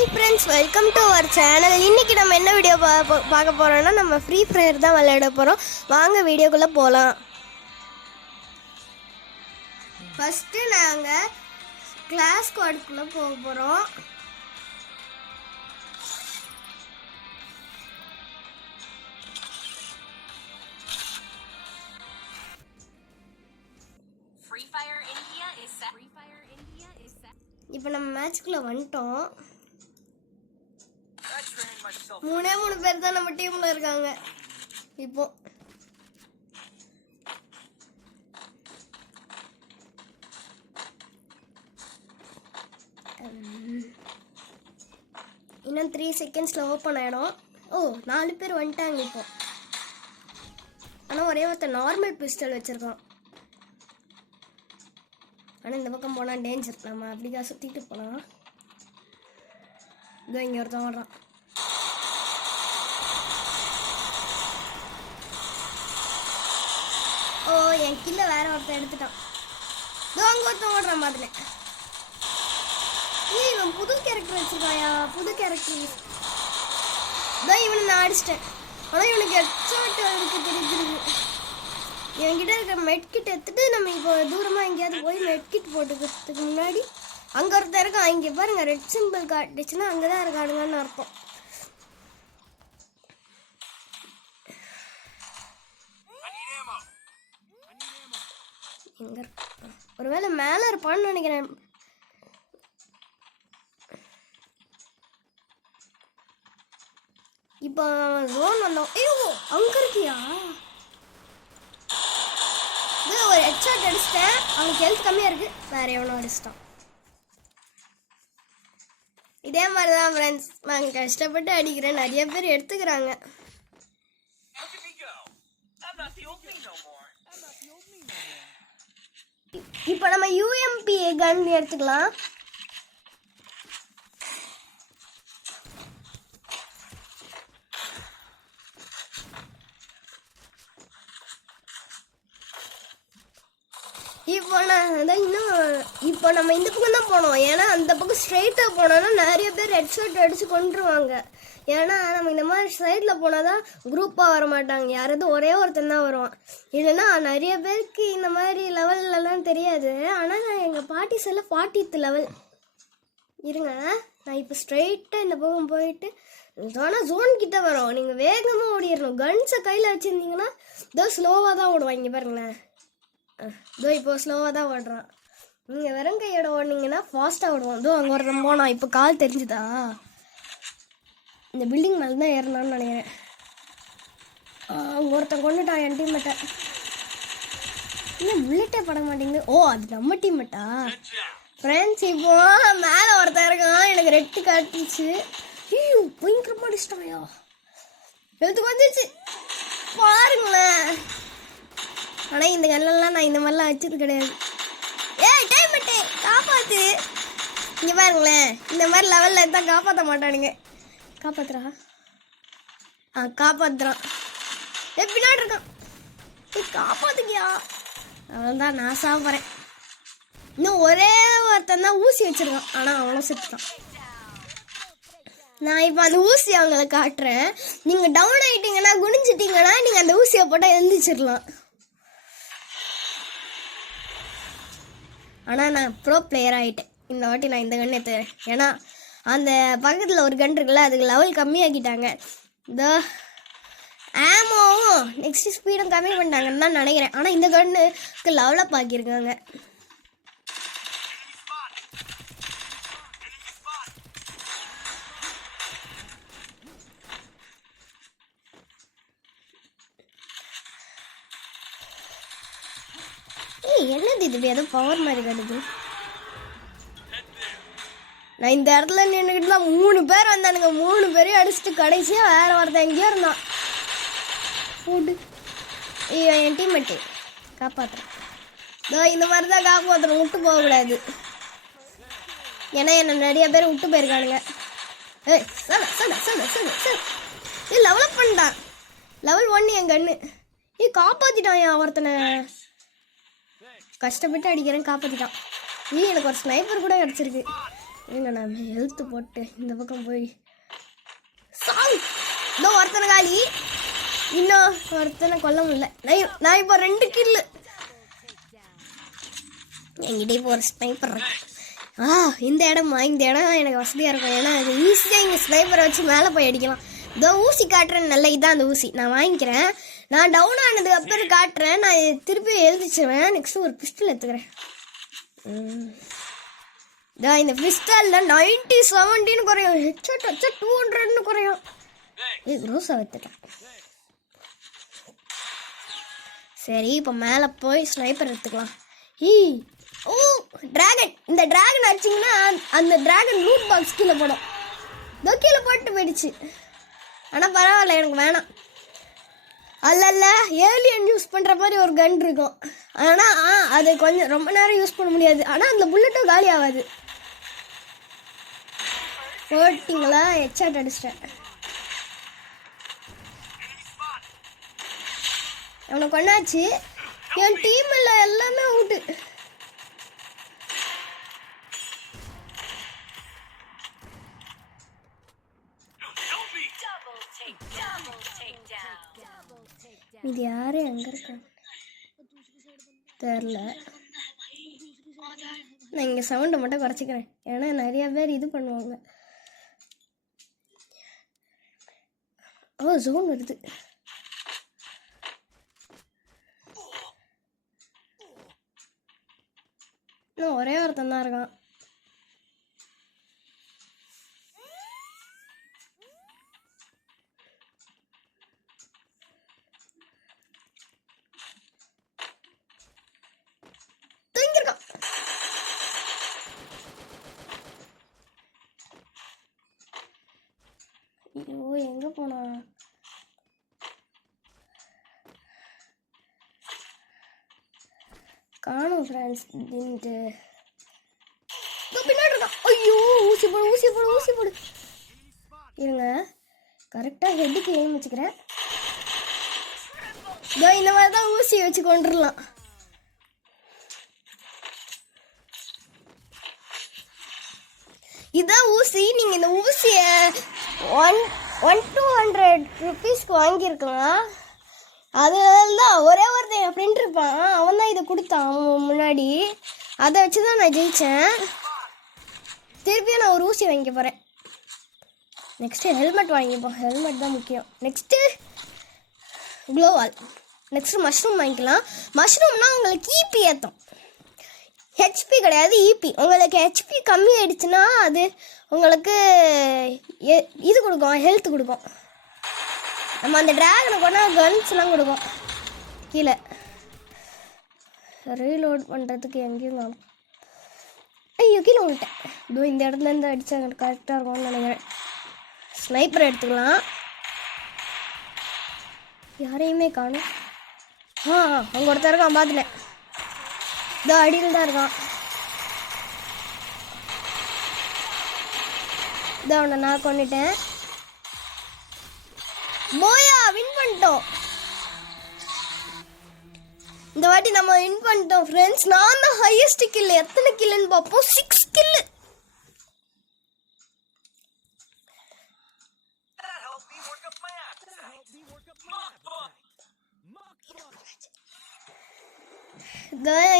Hi friends, welcome to our channel. இன்றைக்கி நம்ம என்ன வீடியோ பார்க்க போகிறோன்னா, நம்ம ஃப்ரீ ஃபயர் தான் விளையாட போகிறோம். வாங்க வீடியோக்குள்ளே போகலாம். ஃபஸ்ட்டு நாங்கள் கிளாஸ் ஸ்குவாடுக்குள்ளே போக போகிறோம். இப்போ நம்ம மேட்ச்க்குள்ளே வந்துட்டோம். மூணு பேர் தான் நம்ம டீம்ல இருக்காங்க. இப்போ இன்னும் 3 செகண்ட்ஸ்ல ஓப்பன் ஆயிடும். ஓ, 4 பேர் வந்துட்டாங்க இப்போ. ஆனால் ஒரே ஒருத்தர் நார்மல் பிஸ்டல் வச்சிருக்கான். ஆனால் இந்த பக்கம் போனால் டேஞ்சர். நம்ம அப்படிக்கா சுற்றிட்டு போகலாம். இதோ இங்கே ஒருத்தன் ஓடுறான். ஓ, என் கில்ல வேற ஒருத்தன் எடுத்துட்டான். இதோ அங்கே ஒருத்தன் ஓடுறான் மாதிரி. இவன் புது கேரக்டர் வச்சிருக்காயா? புது கேரக்டர். இதோ இவனை நான் அடிச்சிட்டேன். ஆனால் இவனுக்கு ஹெட்ஷாட் இருக்கு தெரிஞ்சிருக்கு. என்கிட்ட இருக்கிற மெட்கிட் எடுத்துட்டு நம்ம இப்போ தூரமாக எங்கேயாவது போய் மெட்கிட் போட்டுக்கிறதுக்கு முன்னாடி அங்கே ஒருத்தர் இருக்கான். இங்கே பாருங்க, ரெட் சிம்பிள் காட்டுச்சுன்னா அங்கே தான் இருக்கானுங்கன்னு அர்த்தம். எங்க ஒருவேளை மேலே இருப்பான்னு நினைக்கிறேன். இப்போ ஜோன் வந்தோம். ஐயோ, அங்கே இருக்கியா? ஒரு ஹெட்ஷாட் அடிச்சிட்டேன். அவனுக்கு ஹெல்த் கம்மியாக இருக்குது. வேறு எவனோ அடிச்சிட்டான். இதே மாதிரி தான் ஃப்ரெண்ட்ஸ், நாங்கள் கஷ்டப்பட்டு அடிக்கிறேன். நிறைய பேர் எடுத்துக்கிறாங்க. இப்போ நம்ம யூஎம்பி கன் எடுத்துக்கலாம். இப்போ நம்ம இந்த பக்கம் தான் போனோம். ஏன்னா அந்த பக்கம் ஸ்ட்ரைட்டாக போனோம்னா நிறைய பேர் ஹெட்ஷாட் அடித்து கொண்டுருவாங்க. ஏன்னா நம்ம இந்த மாதிரி சைடில் போனால் தான் குரூப்பாக வர மாட்டாங்க. யாராவது ஒரே ஒருத்தன் தான் வருவான். இல்லைன்னா நிறைய பேருக்கு இந்த மாதிரி லெவல்லலாம் தெரியாது. ஆனால் எங்கள் பாட்டிஸ் எல்லாம் 40th லெவல். இருங்க, நான் இப்போ ஸ்ட்ரைட்டாக இந்த பக்கம் போயிட்டு ஆனால் ஜோன் கிட்ட வரோம். நீங்கள் வேகமாக ஓடிடணும். கன்ஸை கையில் வச்சுருந்தீங்கன்னா இதோ ஸ்லோவாக தான் ஓடுவாங்க. பாருங்களேன், இதோ இப்போ ஸ்லோவாக தான் ஓடுறான். நீங்கள் வெறும் கையோட ஓடினீங்கன்னா ஃபாஸ்ட்டாக ஓடுவோம். இதோ அங்கே ஒருத்தன் போனான். இப்போ கால் தெரிஞ்சுதா? இந்த பில்டிங் மேலே தான் ஏறினான்னு நினைக்கிறேன். அங்கே ஒருத்தன் கொண்டுட்டான் என் டீம்மேட்டை. இன்னும் புல்லட்டே பட மாட்டேங்குது. ஓ, அது நம்ம டீம்மேட்டா? ஃப்ரெண்ட்ஸ், இப்போ மேலே ஒருத்தன் இருக்கான். எனக்கு ரெட்டு காட்டுச்சு. ஐயோ, பயங்கரமாக அடிச்சிட்டாயா? எழுத்துக்கு வந்துச்சு பாருங்களேன். ஆனால் இந்த கல்லெல்லாம் நான் இந்த மாதிரிலாம் வச்சது கிடையாது. டைம் பட்டே காப்பாத்து. இங்கே பாருங்களேன், இந்த மாதிரி லெவலில் இருந்தால் காப்பாற்ற மாட்டானுங்க. காப்பாத்துறா? காப்பாத்துறான். பின்னாடி இருக்கான். காப்பாத்துக்கியா? அவன் தான் நான் சாப்பிட்றேன். இன்னும் ஒரே ஒருத்தன் தான் ஊசி வச்சிருக்கான். ஆனால் அவனும் செத்துட்டான். நான் இப்போ அந்த ஊசி அவங்கள காட்டுறேன். நீங்கள் டவுன் ஆகிட்டீங்கன்னா, குனிஞ்சிட்டிங்கன்னா நீங்கள் அந்த ஊசியை போட்டால் எழுந்திரிச்சிடலாம். ஆனால் நான் ப்ரோ பிளேயர் ஆகிட்டேன். இந்த வாட்டி நான் இந்த கன் எடுத்துக்கிறேன். ஏன்னா அந்த பக்கத்தில் ஒரு கன் இருக்குல்ல, அதுக்கு லெவல் கம்மியாக்கிட்டாங்க. இந்த ஆமோவும் நெக்ஸ்ட் ஸ்பீடும் கம்மி பண்ணிட்டாங்கன்னு தான் நினைக்கிறேன். ஆனால் இந்த கன்னுக்கு லெவலப் ஆக்கியிருக்காங்க. என்னது இது? ஏதோ பவர் மாதிரி கட்டுது. நான் இந்த இடத்துல நின்றுக்கிட்டு தான் 3 பேர் வந்தானுங்க. 3 பேரையும் அடிச்சுட்டு கடைசியாக வேற ஒருத்தன் எங்கேயோ இருந்தான். ஃபுட்டு என் டீம்மேட்டு காப்பாற்றுறேன். இதோ இந்த மாதிரி தான் காப்பாற்றுறோம். விட்டு போகக்கூடாது. ஏன்னா என்னை நிறைய பேர் விட்டு போயிருக்கானுங்க. லெவலப் பண்ணிட்டான். லெவல் 1 என் கண்ணு. காப்பாற்றிட்டான் என் ஒருத்தனை. கஷ்டப்பட்டு அடிக்கிறேன், காப்பாற்றிட்டான். எனக்கு ஒரு ஸ்னைப்பர் கூட கிடச்சிருக்கு. ஏங்க நான் ஹெல்த்து போட்டு இந்த பக்கம் போய் சாங் இன்னும் ஒருத்தனை காலி, இன்னும் ஒருத்தனை கொல்ல முடியல. நான் இப்போ 2 கில்லு. என்கிட்ட இப்போ ஒரு ஸ்னைப்பர் இருக்கு. இந்த இடம் எனக்கு வசதியாக இருக்கும். ஏன்னா அது ஈஸியாக இங்கே ஸ்னைப்பரை வச்சு மேலே போய் அடிக்கலாம். இதோ ஊசி காட்டுறேன், நல்ல இதான் அந்த ஊசி நான் வாங்கிக்கிறேன். நான் டவுன் ஆனதுக்கு அப்புறம் காட்டுறேன். நான் திருப்பி எழுதிச்சிருவேன். நெக்ஸ்ட்டு ஒரு பிஸ்டல் எடுத்துக்கிறேன். இந்த பிஸ்டலில் 90-70 குறையும். ஹெட்ஷாட் வச்சா 200 குறையும். ரோஸா வைத்துட்டேன். சரி இப்போ மேலே போய் ஸ்னைப்பர் எடுத்துக்கலாம். ஓ டிராகன், இந்த டிராகன் அடிச்சிங்கன்னா அந்த டிராகன் லூட் பாக்ஸ் கீழே போடும். இதோ கீழே போட்டு போயிடுச்சு. ஆனால் பரவாயில்ல, எனக்கு வேணாம். அல்ல ஏலியன் யூஸ் பண்ணுற மாதிரி ஒரு கன் இருக்கும். ஆனால் அது கொஞ்சம் ரொம்ப நேரம் யூஸ் பண்ண முடியாது. ஆனால் அந்த புல்லட்டும் காலி ஆகாது. போட்டிங்களா, ஹெட்ஷாட் அடிச்சிட்டேன். அவனுக்கு கொண்டாச்சு. என் டீமில் எல்லாமே அவுட்டு. இது யாரு எங்க இருக்காங்க தெரியல. நான் இங்கே சவுண்டை மட்டும் குறைச்சிக்கிறேன். ஏன்னா நிறைய பேர் இது பண்ணுவாங்க. ஜோன் வருது. இன்னும் ஒரே ஒருத்தன் தான் இருக்கான். ஐயோ எங்க போனா? காணும் ஃப்ரெண்ட்ஸ். பின்னாடி இருக்கான். ஐயோ ஊசி போடு. இருங்க, கரெக்டாக ஹெட்டுக்கு எய்ம் வச்சுக்கிறேன். இந்த மாதிரி தான் ஊசி வச்சு கொண்டுடலாம். இதான் ஊசி. நீங்கள் இந்த ஊசியை 100-200 ருபீஸ்க்கு வாங்கியிருக்கலாம். அதுதான் ஒரே ஒருத்தன் என் ஃப்ரெண்ட் இருப்பான், அவன் தான் இதை கொடுத்தான் முன்னாடி. அதை வச்சு தான் நான் ஜெயித்தேன். திருப்பியும் நான் ஒரு ஊசி வாங்கிக்க போகிறேன். நெக்ஸ்ட்டு ஹெல்மெட் வாங்கிப்போம். ஹெல்மெட் தான் முக்கியம். நெக்ஸ்ட்டு க்ளோவால். நெக்ஸ்ட்டு மஷ்ரூம் வாங்கிக்கலாம். மஷ்ரூம்னா உங்களுக்கு ஈபி ஏற்றும். ஹெச்பி கிடையாது, ஈபி. உங்களுக்கு ஹெச்பி கம்மி ஆயிடுச்சுன்னா அது உங்களுக்கு இது கொடுக்கும், ஹெல்த் கொடுக்கும். நம்ம அந்த டிராகனை கொண்டால் கன்ஸ்லாம் கொடுக்கும். கீழே ரீலோட் பண்ணுறதுக்கு எங்கேயும் காணும். ஐயோ கீழே விட்டேன். இதோ இந்த இடத்துலேருந்து அடித்தா கரெக்டாக இருக்கும்னு நினைக்கிறேன். ஸ்னைப்பர் எடுத்துக்கலாம். யாரையுமே காணும். அங்கே ஒருத்தர் இருக்கான், பார்த்துட்டேன். இதோ அடியில் தான் இருக்கான். இதோ அவனை நான் கொண்டுட்டேன். போயா வின் பண்ணிட்டோம். இந்த வாட்டி நம்ம வின் பண்ணிட்டோம் ஃப்ரெண்ட்ஸ். நான் தான் ஹையஸ்ட் கில். எத்தனை கில்லுன்னு பார்ப்போம். 6 கில்லு.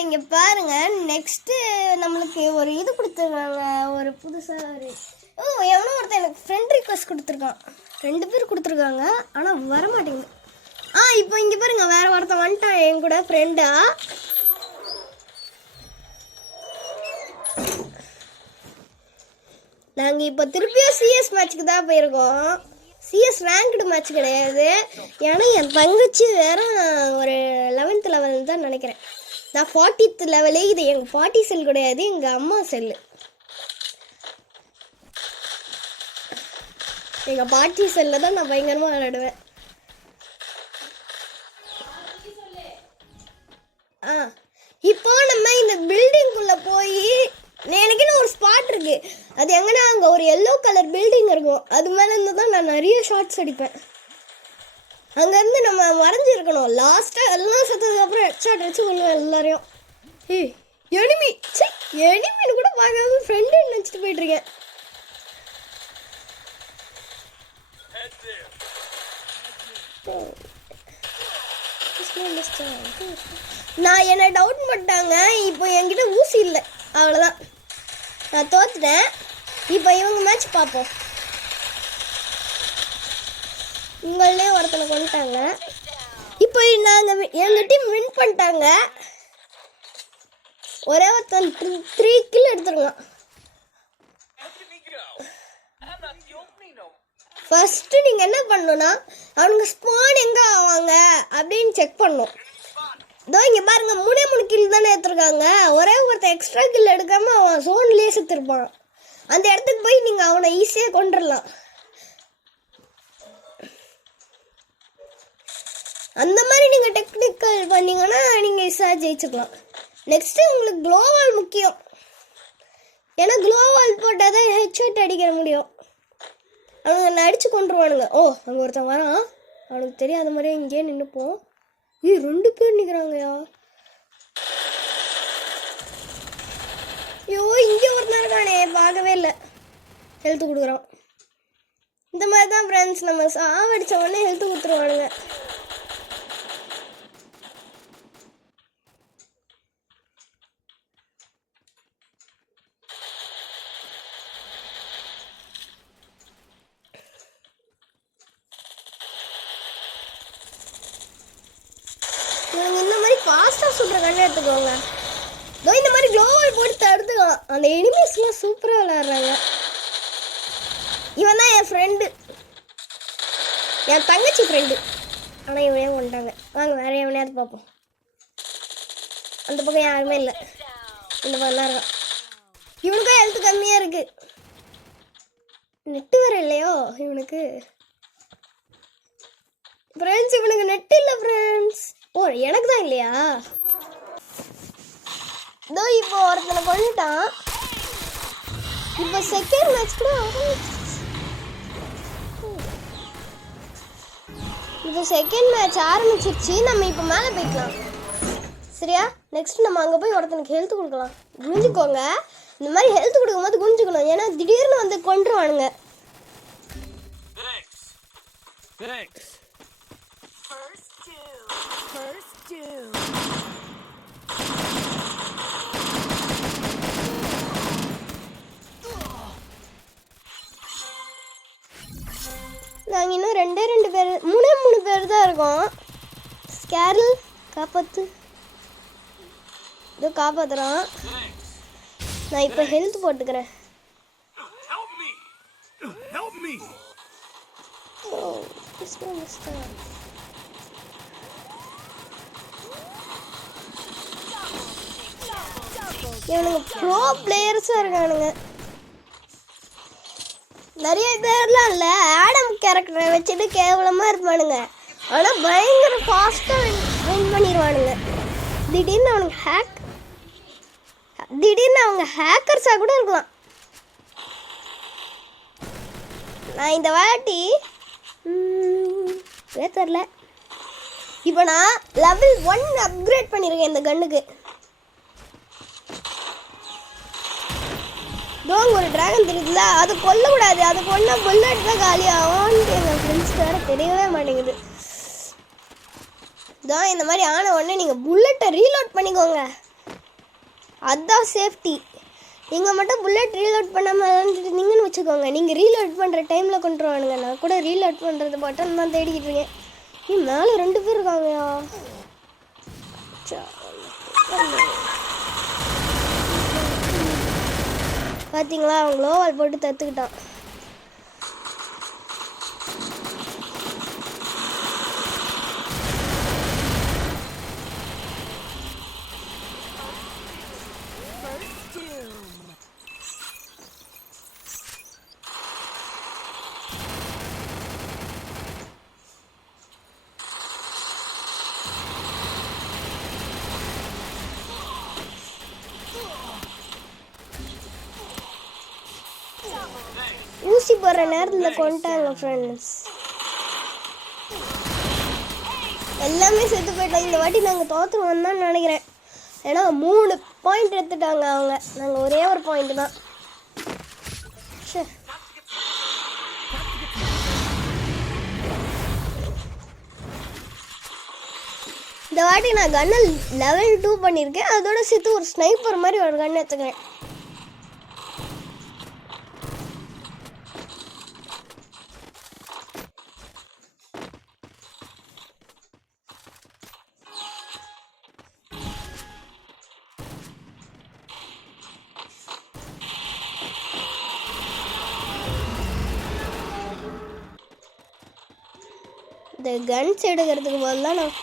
இங்கே பாருங்க, நெக்ஸ்ட்டு நம்மளுக்கு ஒரு இது கொடுத்துருக்காங்க. ஒரு புதுசாக எவனோ ஒருத்தன் எனக்கு ஃப்ரெண்ட் ரிக்வெஸ்ட் கொடுத்துருக்கான். 2 பேர் கொடுத்துருக்காங்க, ஆனால் வரமாட்டேங்குது. இப்போ இங்கே பாருங்க, வேற ஒருத்தன் வந்துட்டான் என் கூட ஃப்ரெண்டா. நாங்கள் இப்போ திருப்பியும் சிஎஸ் மேட்ச்சுக்கு தான் போயிருக்கோம். சிஎஸ் ரேங்க்டு மேட்ச் கிடையாது. ஏன்னா என் தங்கச்சி வேற ஒரு 11th லெவல் தான் நினைக்கிறேன். நான் 40th லெவலே. இது எங்கள் பாட்டி செல் கிடையாது, எங்கள் அம்மா செல்லு. எங்கள் பாட்டி செல்லில் தான் நான் பயங்கரமாக விளையாடுவேன். இப்போ நம்ம இந்த பில்டிங்குள்ளே போய் எனக்குன்னு ஒரு ஸ்பாட் இருக்கு. அது எங்கன்னா அங்கே ஒரு எல்லோ கலர் பில்டிங் இருக்கும். அது மேலே இருந்து தான் நான் நிறைய ஷார்ட்ஸ் அடிப்பேன். அங்கேருந்து நம்ம மறைஞ்சிருக்கணும். லாஸ்ட்டாக எல்லாம் செத்ததுக்கப்புறம் ஹெட்ஷாட் வச்சு கொள்ளுவேன் எல்லாரையும். எனிமி எனிமின்னு கூட பார்க்காம ஃப்ரெண்டு நினச்சிட்டு போயிட்டு இருக்கேன். நான் என்ன டவுட் பண்ணிட்டாங்க. இப்போ என்கிட்ட ஊசி இல்லை, அவ்வளோதான், நான் தோத்துட்டேன். இப்போ இவங்க மேட்ச் பார்ப்போம். உங்களே ஒருத்தனை கொண்டுட்டாங்க. இப்போ நாங்கள் எங்கள் டீம் வின் பண்ணிட்டாங்க. ஒரே ஒருத்தன் 3 கில் எடுத்துருங்க. ஃபர்ஸ்ட்டு நீங்கள் என்ன பண்ணணும்னா அவனுங்க ஸ்பான் எங்கே ஆவாங்க அப்படின்னு செக் பண்ணணும். இதோ இங்கே பாருங்க, 3 கில் தானே எடுத்துருக்காங்க. ஒரே ஒருத்தன் எக்ஸ்ட்ரா கில் எடுக்காமல் அவன் சோன்லேயே செத்துருப்பான். அந்த இடத்துக்கு போய் நீங்கள் அவனை ஈஸியாக கொண்டுடலாம். அந்த மாதிரி நீங்கள் டெக்னிக்கல் பண்ணிங்கன்னா நீங்கள் ஈஸியாக ஜெயிச்சுக்கலாம். நெக்ஸ்ட்டு உங்களுக்கு க்ளோவால் முக்கியம். ஏன்னா க்ளோவால் போட்டால் தான் ஹெட்ஷாட் அடிக்கிற முடியும். அவனுங்க அடித்து கொண்டுருவானுங்க. ஓ, அங்கே ஒருத்தன் வரான், அவனுக்கு தெரியாத மாதிரியே இங்கேயே நின்றுப்போம். 2 பேர் நிற்கிறாங்கயா. ஐயோ, இங்கே ஒருத்தன் இருக்கானே, பார்க்கவே இல்லை. ஹெல்த்து கொடுக்குறான். இந்த மாதிரி தான் ஃப்ரெண்ட்ஸ், நம்ம சாவடித்த உடனே ஹெல்த்து கொடுத்துருவானுங்க. இந்த மாதிரி ஃபாஸ்ட்டாக சுடுற கண்ணை எடுத்துக்கோங்க. இதோ இந்த மாதிரி க்ளோவால் போட்டு தடுத்துக்கலாம். அந்த எனிமீஸ்லாம் சூப்பராக விளையாடுறாங்க. இவன் தான் என் ஃப்ரெண்டு, என் தங்கச்சி ஃப்ரெண்டு. ஆனால் இவனே கொண்டாங்க. வாங்க வேற எவனையாவது பார்ப்போம். அந்த பக்கம் யாருமே இல்லை, இந்த பக்கம் இருக்கான். இவனுக்கும் ஹெல்த் கம்மியாக இருக்கு. நெட்டு வேற இல்லையோ இவனுக்கு. ஃப்ரெண்ட்ஸ், இவனுக்கு நெட் இல்லை ஃப்ரெண்ட்ஸ். ஓ, எனக்கு தான் இல்லையா? இதோ இப்போ ஒருத்தனை கொண்டுட்டான். இப்போ செகண்ட் மேட்ச் கூட இப்போ செகண்ட் மேட்ச் ஆரம்பிச்சிருச்சு. நம்ம இப்போ மேலே போய்க்கலாம், சரியா? நெக்ஸ்ட் நம்ம அங்கே போய் ஒருத்தனுக்கு ஹெல்த் கொடுக்கலாம். குஞ்சுக்கோங்க. இந்த மாதிரி ஹெல்த் கொடுக்கும்போது குஞ்சுக்கணும், ஏன்னா திடீர்னு வந்து கொண்டுருவானுங்க. நாங்கள் இன்னும் 2 பேர் 3 பேர் தான் இருக்கோம். ஸ்கேரல் காப்பாற்று. இதோ காப்பாற்றுறான். நான் இப்போ ஹெல்த் போட்டுக்கிறேன். இவனுங்க ப்ரோ பிளேயர்ஸாக இருக்கானுங்க. நிறைய பேர்லாம் இல்லை, ஆடம் கேரக்டரை வச்சுட்டு கேவலமாக இருப்பானுங்க. ஆனால் பயங்கர ஃபாஸ்ட்டாக வின் பண்ணிடுவானுங்க. திடீர்னு அவங்க ஹேக்கர்ஸாக கூட இருக்கலாம். நான் இந்த வாட்டி தெரில. இப்போ நான் level 1 அப்கிரேட் பண்ணியிருக்கேன் இந்த கன்னுக்கு. டோங் ஒரு டிராகன் தெரியுதுல, அது கொல்லக்கூடாது. அது கொண்டா புல்லட் தான் காலி ஆகும்னு எங்கள் ஃப்ரெண்ட்ஸ்க்கு வேறு தெரியவே மாட்டேங்குது. தான் இந்த மாதிரி ஆன உடனே நீங்கள் புல்லட்டை ரீலோட் பண்ணிக்கோங்க, அதுதான் சேஃப்டி. நீங்கள் மட்டும் புல்லட் ரீலோட் பண்ணாமல் இருந்துட்டீங்கன்னு வச்சுக்கோங்க, நீங்கள் ரீலோட் பண்ணுற டைமில் கொண்டுருவானுங்க. நான் கூட ரீலோட் பண்ணுறது பட்டன் தான் தேடிக்கிட்டு இருக்கேன். மேலே 2 பேர் இருக்காங்கயா. பார்த்தீங்களா, அவன் க்ளோவால் போட்டு தத்துக்கிட்டான். ஊசி போடுற நேரத்தில் கொண்டாங்க ஃப்ரெண்ட்ஸ். எல்லாமே செத்து போயிட்டோம். இந்த வாட்டி நாங்கள் தோற்றுருவோம் தான் நினைக்கிறேன். ஏன்னா பாயிண்ட் எடுத்துட்டாங்க அவங்க. நாங்கள் ஒரே ஒரு பாயிண்ட் தான். இந்த வாட்டி நான் கன்னை level 2 பண்ணியிருக்கேன். அதோட சேர்த்து ஒரு ஸ்னைப்பர் மாதிரி ஒரு கன் எடுத்துக்கிறேன். இந்த கன்ஸ் எடுக்கிறதுக்கு பதிலாக நான்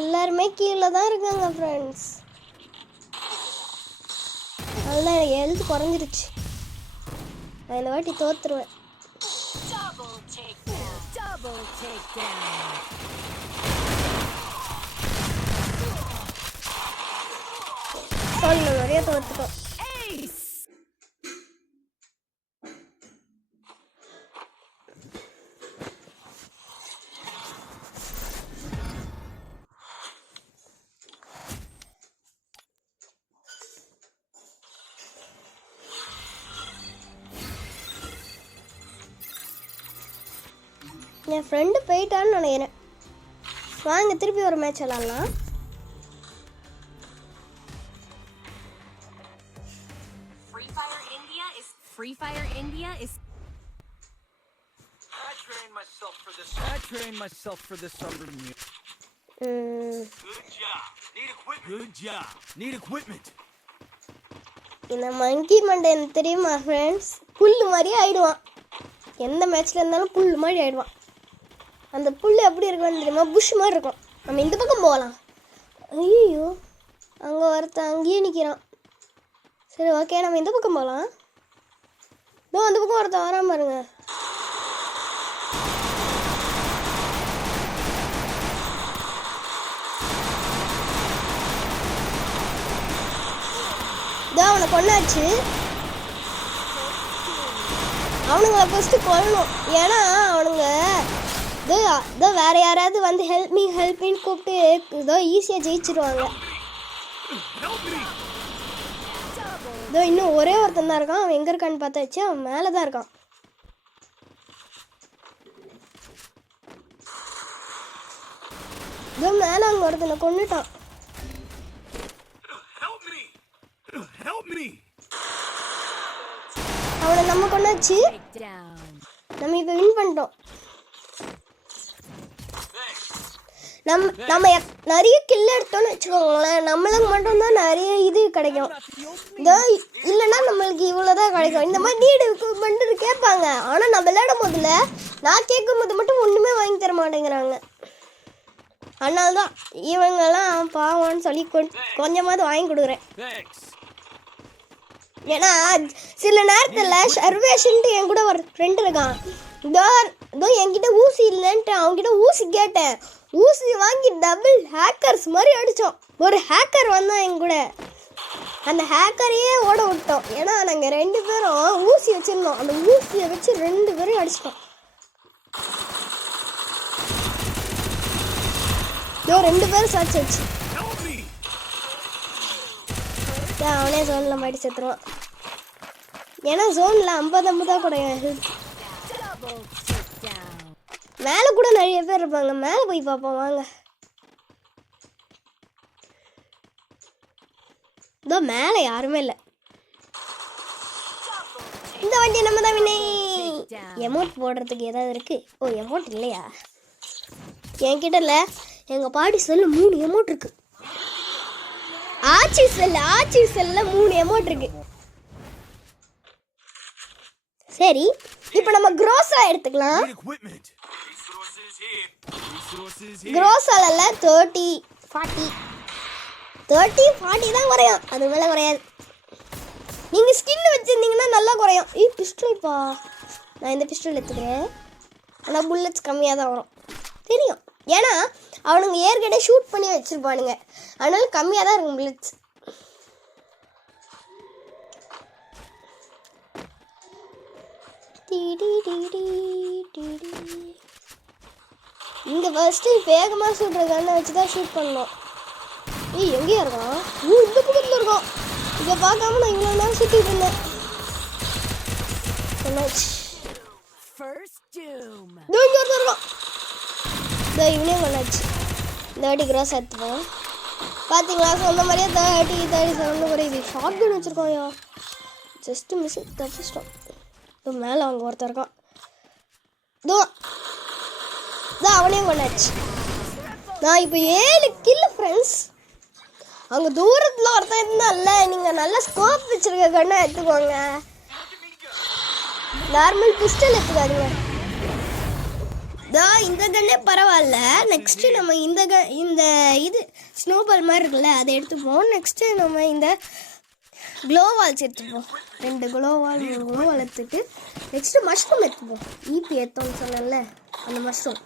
எல்லாருமே கீழே தான் இருக்காங்க ஃப்ரெண்ட்ஸ். அதெல்லாம் எனக்கு ஹெல்த் குறைஞ்சிருச்சு. நான் இந்த வாட்டி தோத்துருவேன். நிறைய தோத்துட்டோம். என் ஃப்ரெண்டு போயிட்டான்னு நினைக்கிறேன். வாங்க திருப்பி ஒரு மேட்ச் விளாட்லாம். Free Fire India is. I trained myself for this summer music. Good job. Need equipment. இந்த மங்கி மண்டை எனக்கு தெரியுமா ஃப்ரெண்ட்ஸ்? புல்லு மாதிரி ஆயிடுவான். எந்த மேட்ச்ல இருந்தாலும் புல்லு மாதிரி ஆயிடுவான். அந்த புல்லு எப்படி இருக்குன்னு தெரியுமா? புஷ் மாதிரி இருக்கும். நம்ம இந்த பக்கம் போகலாம். ஐயோ அங்கே ஒருத்தன் அங்கேயே நிற்கிறான். சரி ஓகே, நம்ம இந்த பக்கம் போகலாம். இதோ அந்த பக்கம் ஒருத்தன் வராம பாருங்க. இதோ அவனை கொண்டாச்சு. அவனுங்க ஃபஸ்ட்டு கொல்லணும். ஏன்னா அவனுங்க இதோ வேற யாராவது வந்து ஹெல்ப் மீன்னு கூப்பிட்டு இதோ ஈஸியாக ஜெயிச்சிருவாங்க. இதோ இன்னும் ஒரே ஒருத்தன் தான் இருக்கான். அவன் எங்கே இருக்கான்னு பார்த்தாச்சு. அவன் மேலே தான் இருக்கான். இதோ மேலே அங்கே ஒருத்தனை கொண்டுட்டான். அவனை நம்ம கொண்டாச்சு. நம்ம இப்போ வின் பண்ணிட்டோம். நம்ம நிறைய கில் எடுத்தோம்னு வச்சுக்கோங்களேன், நம்மளுக்கு மட்டும்தான் நிறைய இது கிடைக்கும். இதோ இல்லைன்னா நம்மளுக்கு இவ்வளோதான் கிடைக்கும். இந்த மாதிரி நீடு பண்ணிட்டு கேட்பாங்க. ஆனால் நான் விளையாடும் போதில் நான் கேட்கும் போது மட்டும் ஒன்றுமே வாங்கி தர மாட்டேங்கிறாங்க. அதனால தான் இவங்கெல்லாம் பாவம்னு சொல்லி கொஞ்சமாவது வாங்கி கொடுக்குறேன். ஏன்னா சில நேரத்தில் சர்வேஷன்ட்டு என் கூட ஒரு ஃப்ரெண்டு இருக்கான். இதோ என்கிட்ட ஊசி இல்லைன்ட்டு அவன்கிட்ட ஊசி கேட்டேன். ஊசி வாங்கி டபுள் ஹேக்கர்ஸ் மாதிரி அடித்தோம். ஒரு ஹேக்கர் வந்தான் என் கூட. அந்த ஹேக்கரையே ஓட விட்டோம். ஏன்னா நாங்கள் 2 பேரும் ஊசி வச்சுருந்தோம். அந்த ஊசியை வச்சு 2 பேரையும் அடிச்சிட்டோம். இதோ 2 பேரும் சாட்சி வச்சு அவனே ஜோனில் மாட்டி செத்துருவான். ஏன்னா ஜோனில் 50 கூட மேலே கூட நிறைய பேர் இருப்பாங்க. மேலே போய் பார்ப்போம் வாங்க. இதோ மேலே யாருமே இல்லை. இந்த வண்டி நம்ம தான் வினை. எமௌண்ட் போடுறதுக்கு ஏதாவது இருக்கு? ஓ எமௌண்ட் இல்லையா என்கிட்ட? இல்லை, எங்கள் பாட்டி செல்ல 3 எமௌண்ட் இருக்கு. ஆச்சி செல்ல 3 எமௌண்ட் இருக்கு. சரி, இப்போ நம்ம க்ரோஸா எடுத்துக்கலாம். க்ரோஸால 30, 40 தான் குறையும். அது மேலே குறையாது. நீங்கள் ஸ்கின் வச்சுருந்தீங்கன்னா நல்லா குறையும். பிஸ்டல்ப்பா, நான் இந்த பிஸ்டல் எடுத்துக்கிறேன். ஆனால் புல்லட்ஸ் கம்மியாக தான் வரும் தெரியும். ஏன்னா அவனுங்க ஏற்கனவே ஷூட் பண்ணி வச்சுருப்பானுங்க. அதனால கம்மியாக தான் இருக்கும் புல்லட்ஸ். இந்த ஃபர்ஸ்ட்டு வேகமாக சுடுற கண்ணை வச்சு தான் ஷூட் பண்ணோம். ஏய் எங்கேயா இருக்கான்? இந்த பக்கத்தில் இருக்கான். இதை பார்க்காம நான் இவ்வளோ நேரம் சுற்றிட்டு இருந்தேன். என்னாச்சு? இங்கே இருக்கான். இதோ இவனே கொண்டாச்சு. இந்த வாட்டி கிராஸ் எடுத்துப்போம். பார்த்தீங்களா சொன்ன மாதிரியே 37 குறையுது. ஷார்ட் கன் வச்சுருக்கோம்யா. ஜஸ்ட்டு மிஸ் தப்பிச்சிட்டோம். இப்போ மேலே அவங்க ஒருத்தர் இருக்கான். இதோ அவனையும் கொண்டாச்சு. நான் இப்போ 7 கில்லு ஃப்ரெண்ட்ஸ். அங்கே தூரத்தில் ஒருத்தன் இருந்தால, நீங்கள் நல்லா ஸ்கோப் வச்சுருக்க கண்ணை எடுத்துக்கோங்க. நார்மல் பிஸ்டல் எடுத்துக்காதீங்க. இந்த கண்ணே பரவாயில்ல. நெக்ஸ்ட்டு நம்ம இந்த இது ஸ்னோபால் மாதிரி இருக்குல்ல, அதை எடுத்துப்போம். நெக்ஸ்ட்டு நம்ம இந்த க்ளோவால்ஸ் எடுத்துப்போம். 2 க்ளோவால் எடுத்துட்டு நெக்ஸ்ட்டு மஷ்ரூம் எடுத்துப்போம். ஈபி ஏற்றோன்னு சொன்னேன்ல, அந்த மஷ்ரூம்.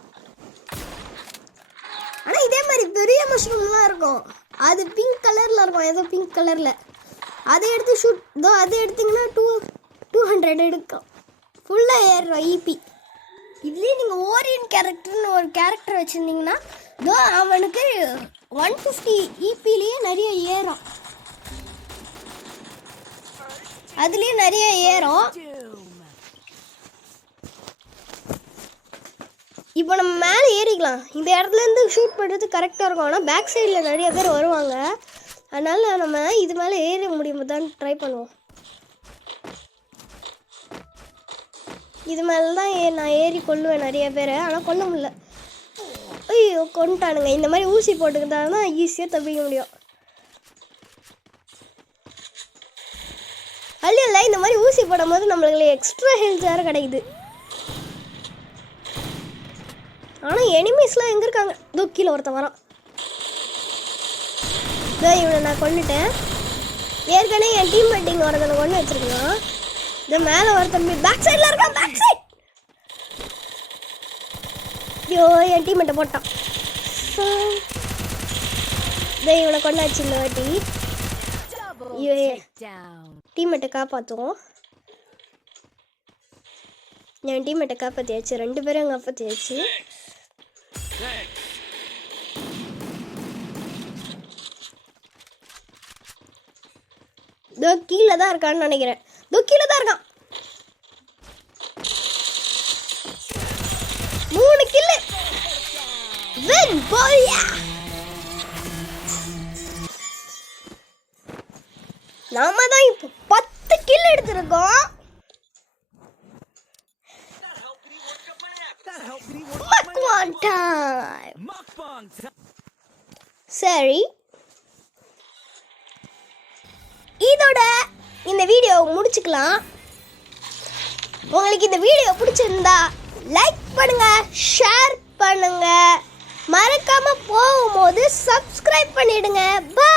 ஆனால் இதே மாதிரி பெரிய மஷ்ரூம்லாம் இருக்கும். அது பிங்க் கலரில் இருக்கும், ஏதோ பிங்க் கலரில். அதை எடுத்து ஷூட் அதை எடுத்திங்கன்னா 200 எடுக்கும். ஃபுல்லாக ஏறுறோம் ஈபி. இதுலேயே நீங்கள் ஓரியன் கேரக்டர்னு ஒரு கேரக்டர் வச்சுருந்தீங்கன்னா அவனுக்கு 150 ஈபிலேயே நிறைய ஏறும். அதுலேயே நிறைய ஏறும். இப்போ நம்ம மேலே ஏறிக்கலாம். இந்த இடத்துலேருந்து ஷூட் பண்ணுறது கரெக்டாக இருக்கும். ஆனால் பேக் சைடில் நிறைய பேர் வருவாங்க. அதனால் நம்ம இது மேலே ஏற முடியுமா தான் ட்ரை பண்ணுவோம். இது மேலே தான் நான் ஏறி கொல்லுவேன் நிறைய பேரை. ஆனால் கொல்ல முடியல. ஐயோ கொண்டுட்டானுங்க. இந்த மாதிரி ஊசி போட்டுக்கிட்டாங்கன்னா ஈஸியாக தப்பிக்க முடியும். அல்ல இந்த மாதிரி ஊசி போடும் போது நம்மளுக்கு எக்ஸ்ட்ரா ஹெல்த் வேறு கிடைக்குது. ஆனால் எனிமீஸ்லாம் எங்கே இருக்காங்க? கீழே ஒருத்தன் வரான். இவனை நான் கொண்டுட்டேன். ஏற்கனவே என் டீம் மேட்டிங் ஒருத்தனை கொண்டு வச்சிருக்கான். இந்த மேலே ஒருத்தன் பேக் சைடில் இருக்கான். Back side. ஐயோ என் டீம்மேட்டை போட்டான். இவனை கொண்டாச்சு இந்த வாட்டி. டீம்மேட்டை காப்பாற்றுவோம். என் டீம்மேட்டை காப்பாற்றியாச்சு. 2 பேரும் காப்பாற்றியாச்சு. கீழே தான் இருக்கான்னு நினைக்கிறேன். கீழே தான் இருக்கான். 3 கில்லு. வின் போயா. நாம தான் இப்போ 10 கில் எடுத்திருக்கோம். சரி, இதோட இந்த வீடியோ முடிச்சுக்கலாம். உங்களுக்கு இந்த வீடியோ பிடிச்சிருந்தா லைக் பண்ணுங்க, ஷேர் பண்ணுங்க, மறக்காம போகும்போது சப்ஸ்கிரைப் பண்ணிடுங்க. பை.